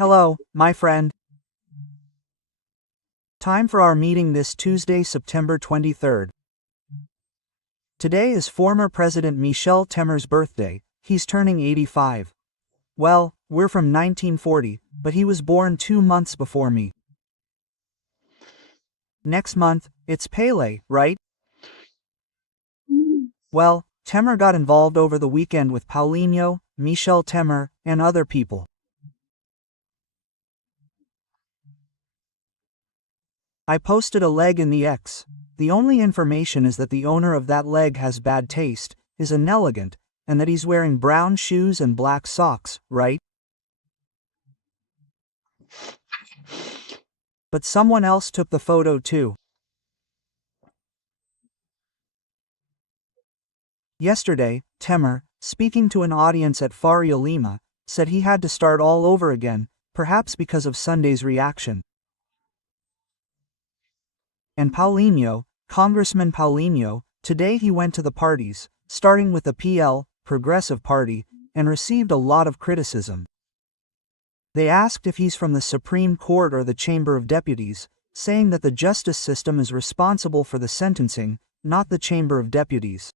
Hello, my friend. Time for our meeting this Tuesday, September 23rd. Today is former President Michel Temer's birthday. He's turning 85. Well, we're from 1940, but he was born 2 months before me. Next month, it's Pele, right? Well, Temer got involved over the weekend with Paulinho, Michel Temer, and other people. I posted a leg in the X. The only information is that the owner of that leg has bad taste, is inelegant, and that he's wearing brown shoes and black socks, right? But someone else took the photo too. Yesterday, Temer, speaking to an audience at Faria Lima, said he had to start all over again, perhaps because of Sunday's reaction. And Paulinho, Congressman Paulinho, today he went to the parties, starting with the PL, Progressive Party, and received a lot of criticism. They asked if he's from the Supreme Court or the Chamber of Deputies, saying that the justice system is responsible for the sentencing, not the Chamber of Deputies.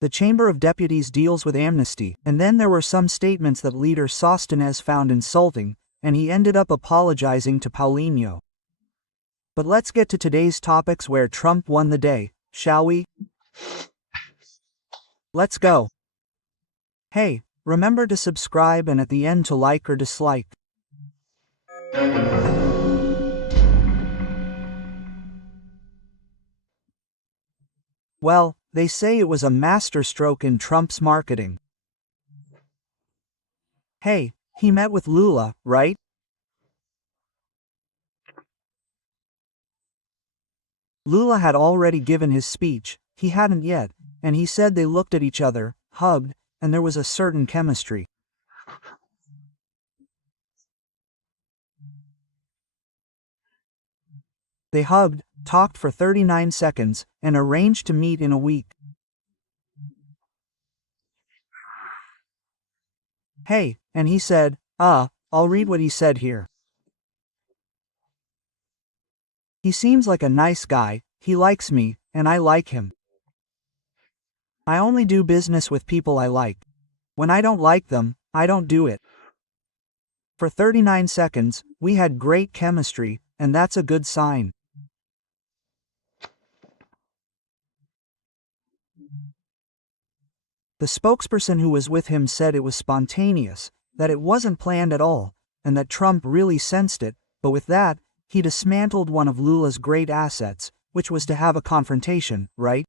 The Chamber of Deputies deals with amnesty, and then there were some statements that leader Sosthenes found insulting, and he ended up apologizing to Paulinho. But let's get to today's topics where Trump won the day, shall we? Let's go. Hey, remember to subscribe and at the end to like or dislike. Well, they say it was a masterstroke in Trump's marketing. Hey, he met with Lula, right? Lula had already given his speech, he hadn't yet, and he said they looked at each other, hugged, and there was a certain chemistry. They hugged, talked for 39 seconds, and arranged to meet in a week. Hey, and he said, I'll read what he said here. He seems like a nice guy, he likes me, and I like him. I only do business with people I like. When I don't like them, I don't do it. For 39 seconds, we had great chemistry, and that's a good sign. The spokesperson who was with him said it was spontaneous, that it wasn't planned at all, and that Trump really sensed it, but with that, he dismantled one of Lula's great assets, which was to have a confrontation, right?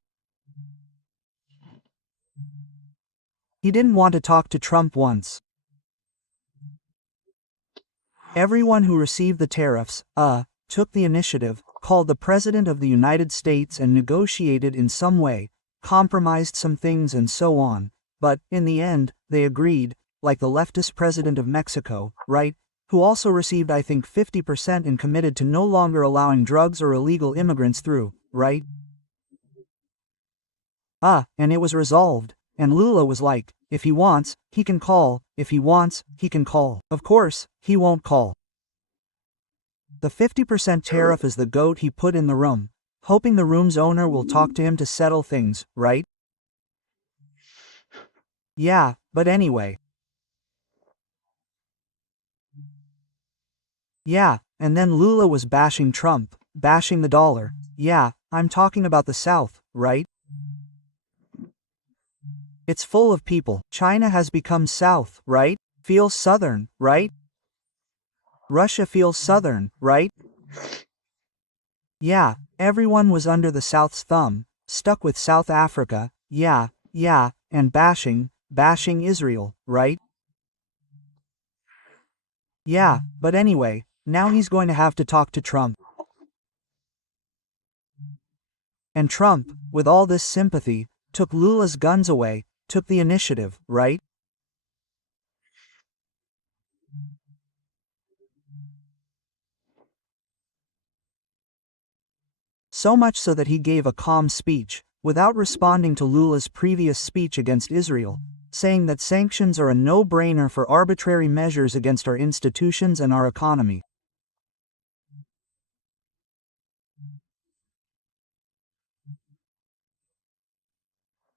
He didn't want to talk to Trump once. Everyone who received the tariffs, took the initiative, called the President of the United States and negotiated in some way, compromised some things and so on, but, in the end, they agreed, like the leftist president of Mexico, right, who also received I think 50% and committed to no longer allowing drugs or illegal immigrants through, right? And it was resolved, and Lula was like, if he wants, he can call, if he wants, he can call. Of course, he won't call. The 50% tariff is the goat he put in the room, hoping the room's owner will talk to him to settle things, right? Yeah, but anyway. Yeah, and then Lula was bashing Trump, bashing the dollar. Yeah, I'm talking about the South, right? It's full of people. China has become South, right? Feels Southern, right? Russia feels Southern, right? Yeah, everyone was under the South's thumb, stuck with South Africa, yeah, and bashing Israel, right? Yeah, but anyway, now he's going to have to talk to Trump. And Trump, with all this sympathy, took Lula's guns away, took the initiative, right? So much so that he gave a calm speech, without responding to Lula's previous speech against Israel, saying that sanctions are a no-brainer for arbitrary measures against our institutions and our economy.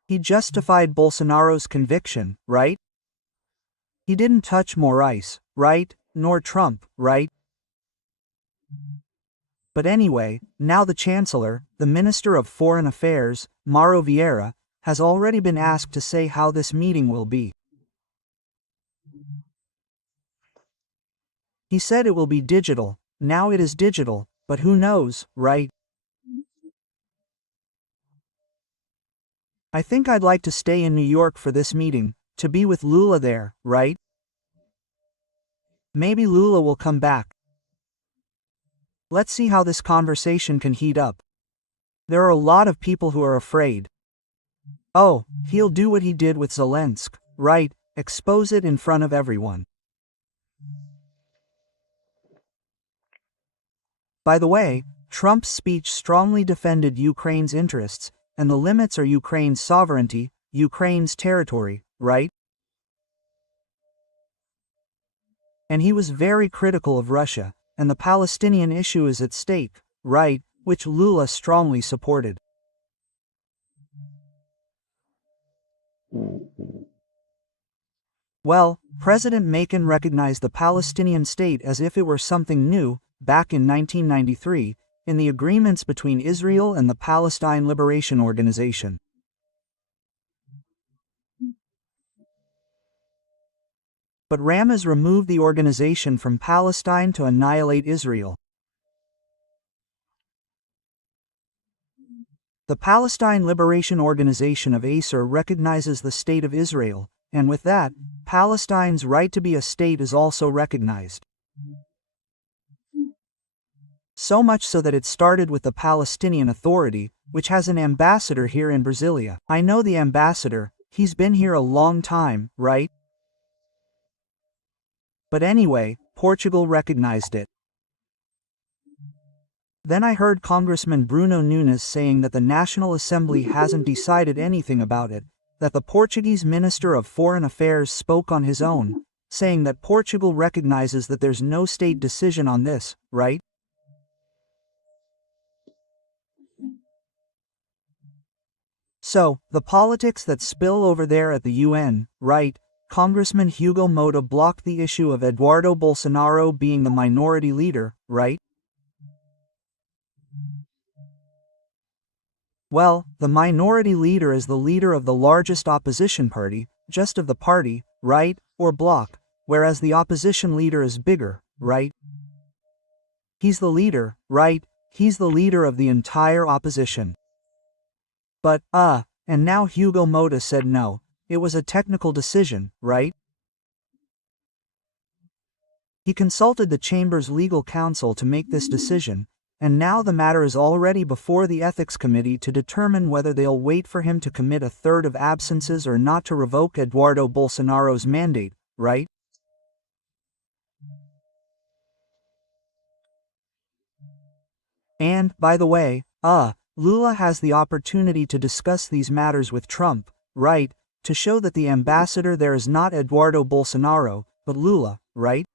He justified Bolsonaro's conviction, right? He didn't touch Moraes, right? Nor Trump, right? But anyway, now the Chancellor, the Minister of Foreign Affairs, Mauro Vieira, has already been asked to say how this meeting will be. He said it will be digital. Now it is digital, but who knows, right? I think I'd like to stay in New York for this meeting, to be with Lula there, right? Maybe Lula will come back. Let's see how this conversation can heat up. There are a lot of people who are afraid. Oh, he'll do what he did with Zelensky, right? Expose it in front of everyone. By the way, Trump's speech strongly defended Ukraine's interests, and the limits are Ukraine's sovereignty, Ukraine's territory, right? And he was very critical of Russia, and the Palestinian issue is at stake, right, which Lula strongly supported. Well, President Macron recognized the Palestinian state as if it were something new, back in 1993, in the agreements between Israel and the Palestine Liberation Organization. But Ramez removed the organization from Palestine to annihilate Israel. The Palestine Liberation Organization of Acer recognizes the State of Israel, and with that, Palestine's right to be a state is also recognized. So much so that it started with the Palestinian Authority, which has an ambassador here in Brasilia. I know the ambassador, he's been here a long time, right? But anyway, Portugal recognized it. Then I heard Congressman Bruno Nunes saying that the National Assembly hasn't decided anything about it, that the Portuguese Minister of Foreign Affairs spoke on his own, saying that Portugal recognizes that there's no state decision on this, right? So, the politics that spill over there at the UN, right? Congressman Hugo Mota blocked the issue of Eduardo Bolsonaro being the minority leader, right? Well, the minority leader is the leader of the largest opposition party, just of the party, right, or bloc, whereas the opposition leader is bigger, right? He's the leader, right? He's the leader of the entire opposition. But, and now Hugo Mota said no, it was a technical decision, right? He consulted the Chamber's legal counsel to make this decision, and now the matter is already before the Ethics Committee to determine whether they'll wait for him to commit a third of absences or not to revoke Eduardo Bolsonaro's mandate, right? And, by the way, Lula has the opportunity to discuss these matters with Trump, right, to show that the ambassador there is not Eduardo Bolsonaro, but Lula, right?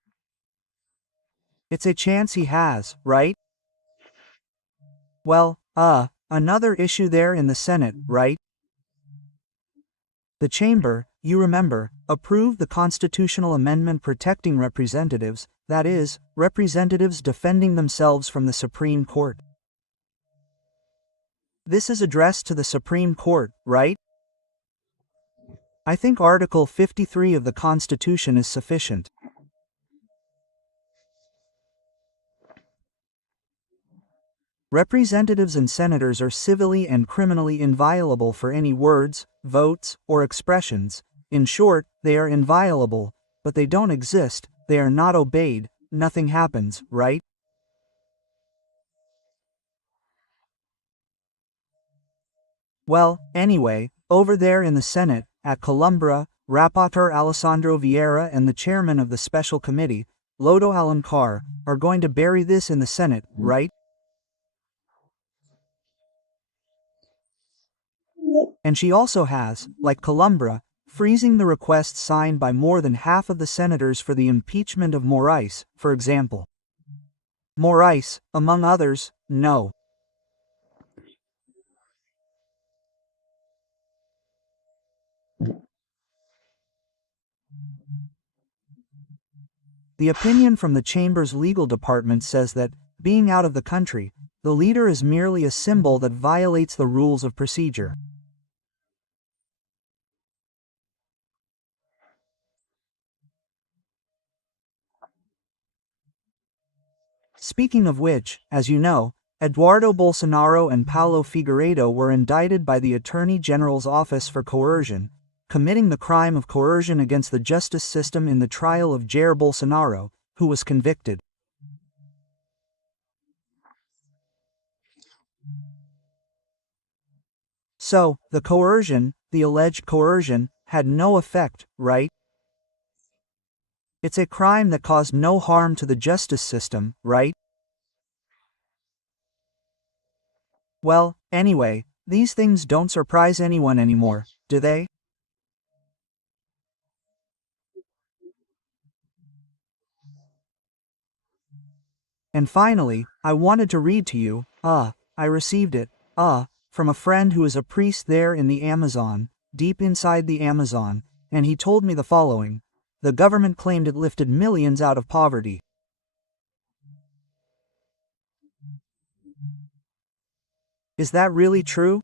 It's a chance he has, right? Well, another issue there in the Senate, right? The Chamber, you remember, approved the constitutional amendment protecting representatives, that is, representatives defending themselves from the Supreme Court. This is addressed to the Supreme Court, right? I think Article 53 of the Constitution is sufficient. Representatives and senators are civilly and criminally inviolable for any words, votes, or expressions. In short, they are inviolable, but they don't exist, they are not obeyed, nothing happens, right? Well, anyway, over there in the Senate, at Columbra, Rapporteur Alessandro Vieira and the chairman of the special committee, Lodo Alencar, are going to bury this in the Senate, right? And she also has, like Columbra, freezing the request signed by more than half of the senators for the impeachment of Morais, for example. Morais, among others, no. The opinion from the Chamber's legal department says that, being out of the country, the leader is merely a symbol that violates the rules of procedure. Speaking of which, as you know, Eduardo Bolsonaro and Paulo Figueiredo were indicted by the Attorney General's office for coercion, committing the crime of coercion against the justice system in the trial of Jair Bolsonaro, who was convicted. So, the alleged coercion, had no effect, right? It's a crime that caused no harm to the justice system, right? Well, anyway, these things don't surprise anyone anymore, do they? And finally, I wanted to read to you, I received it, from a friend who is a priest there in the Amazon, deep inside the Amazon, and he told me the following. The government claimed it lifted millions out of poverty. Is that really true?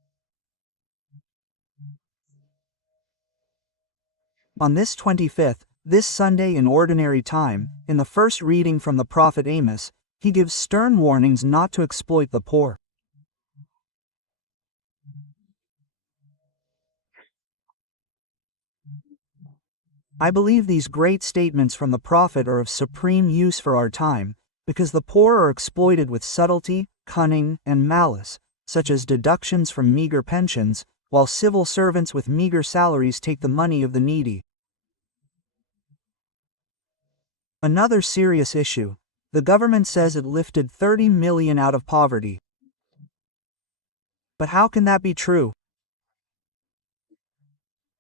On this 25th, this Sunday in ordinary time, in the first reading from the prophet Amos, he gives stern warnings not to exploit the poor. I believe these great statements from the prophet are of supreme use for our time, because the poor are exploited with subtlety, cunning, and malice, such as deductions from meager pensions, while civil servants with meager salaries take the money of the needy. Another serious issue. The government says it lifted 30 million out of poverty. But how can that be true?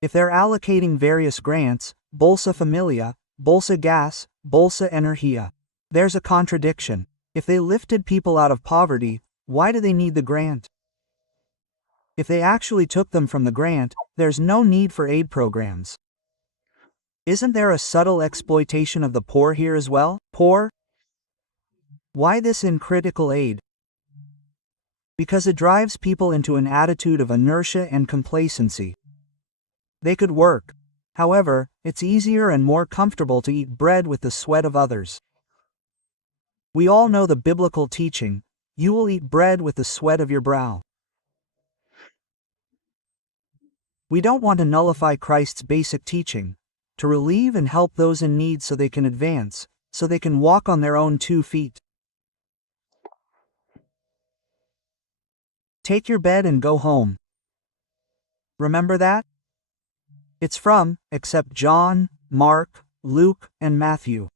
If they're allocating various grants, Bolsa Familia, Bolsa Gas, Bolsa Energia, there's a contradiction. If they lifted people out of poverty, why do they need the grant? If they actually took them from the grant, there's no need for aid programs. Isn't there a subtle exploitation of the poor here as well? Poor? Why this uncritical aid? Because it drives people into an attitude of inertia and complacency. They could work. However, it's easier and more comfortable to eat bread with the sweat of others. We all know the biblical teaching, you will eat bread with the sweat of your brow. We don't want to nullify Christ's basic teaching, to relieve and help those in need so they can advance, so they can walk on their own 2 feet. Take your bed and go home. Remember that? It's from, except John, Mark, Luke, and Matthew.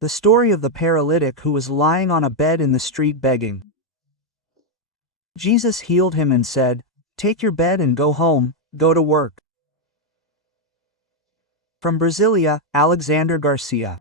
The story of the paralytic who was lying on a bed in the street begging. Jesus healed him and said, "Take your bed and go home, go to work." From Brasilia, Alexandre Garcia.